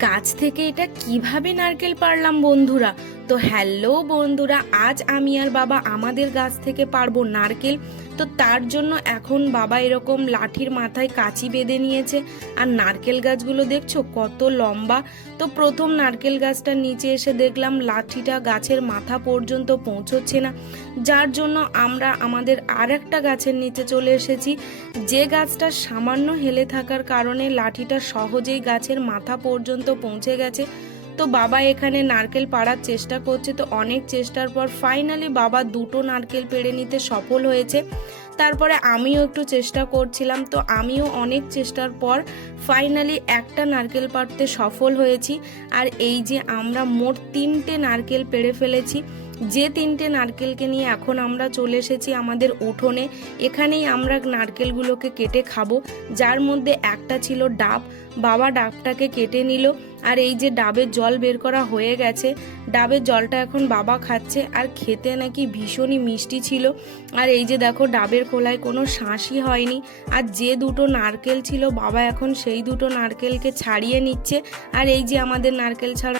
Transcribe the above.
গাছ থেকে এটা কীভাবে নারকেল পারলাম বন্ধুরা? তো হ্যালো বন্ধুরা, আজ আমি আর বাবা আমাদের গাছ থেকে পারব নারকেল। তো তার জন্য এখন বাবা এরকম লাঠির মাথায় কাঁচি বেঁধে নিয়েছে। আর নারকেল গাছগুলো দেখছ কত লম্বা। তো প্রথম নারকেল গাছটার নিচে এসে দেখলাম লাঠিটা গাছের মাথা পর্যন্ত পৌঁছচ্ছে না। যার জন্য আমরা আমাদের আর একটা গাছের নিচে চলে এসেছি। যে গাছটা সামান্য হেলে থাকার কারণে লাঠিটা সহজেই গাছের মাথা পর্যন্ত পৌঁছে গেছে। তো বাবা এখানে নারকেল পাড়ার চেষ্টা করছে, তো অনেক চেষ্টার পর ফাইনালি বাবা দুটো নারকেল পেড়ে নিতে সফল হয়েছে। তারপরে আমিও একটু চেষ্টা করছিলাম, তো আমিও অনেক চেষ্টার পর ফাইনালি একটা নারকেল পাড়তে সফল হয়েছি। আর এই যে আমরা মোট তিনটে নারকেল পেড়ে ফেলেছি, যে তিনটে নারকেলকে নিয়ে এখন আমরা চলে এসেছি আমাদের উঠোনে, এখানেই আমরা নারকেলগুলোকে কেটে খাব। যার মধ্যে একটা ছিল ডাব, বাবা ডাবটাকে কেটে নিল। আর এই যে ডাবের জল বের করা হয়ে গেছে, ডাবের জলটা এখন বাবা খাচ্ছে আর খেতে নাকি ভীষণই মিষ্টি ছিল। আর এই যে দেখো ডাবের খোলায় কোনো শাঁসই হয়নি। আর যে দুটো নারকেল ছিল, বাবা এখন সেই দুটো নারকেলকে ছাড়িয়ে নিচ্ছে। আর এই যে আমাদের নারকেল ছাড়া